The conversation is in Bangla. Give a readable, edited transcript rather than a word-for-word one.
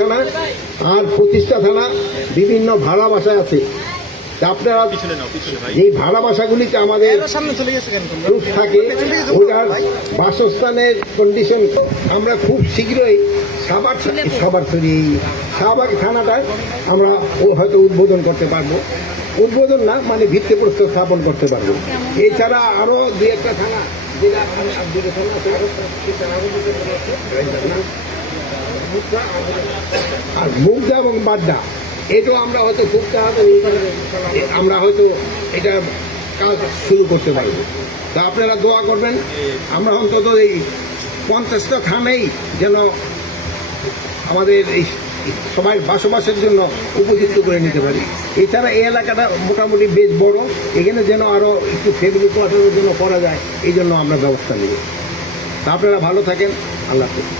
থানা আর প্রতিষ্ঠা থানা বিভিন্ন ভাড়া বাসায় আছে। আপনারা এই ভাড়া বাসাগুলিতে আমাদের গ্রুপ থাকে, ওটার বাসস্থানের কন্ডিশন আমরা খুব শীঘ্রই শাহবাগ থানাটায় আমরা হয়তো উদ্বোধন করতে পারবো। উদ্বোধন না, মানে ভিত্তিপ্রস্তর স্থাপন করতে পারবো। এছাড়া আরো দুই একটা থানা, যেটা আর মুগদা এবং বাড্ডা, এটাও আমরা হয়তো খুব তাড়াতাড়ি আমরা হয়তো এটা কাজ শুরু করতে পারবো। তা আপনারা দোয়া করবেন, আমরা অন্তত এই 50টা থানাই যেন আমাদের এই সবাই বসবাসের জন্য উপযুক্ত করে নিতে পারি। এছাড়া এই এলাকাটা মোটামুটি বেশ বড়, এখানে যেন আরও একটু ফ্যামিলি কোয়ার্টারের জন্য করা যায়, এই জন্য আমরা ব্যবস্থা নিব। তা আপনারা ভালো থাকেন, আল্লাহ হাফেজ।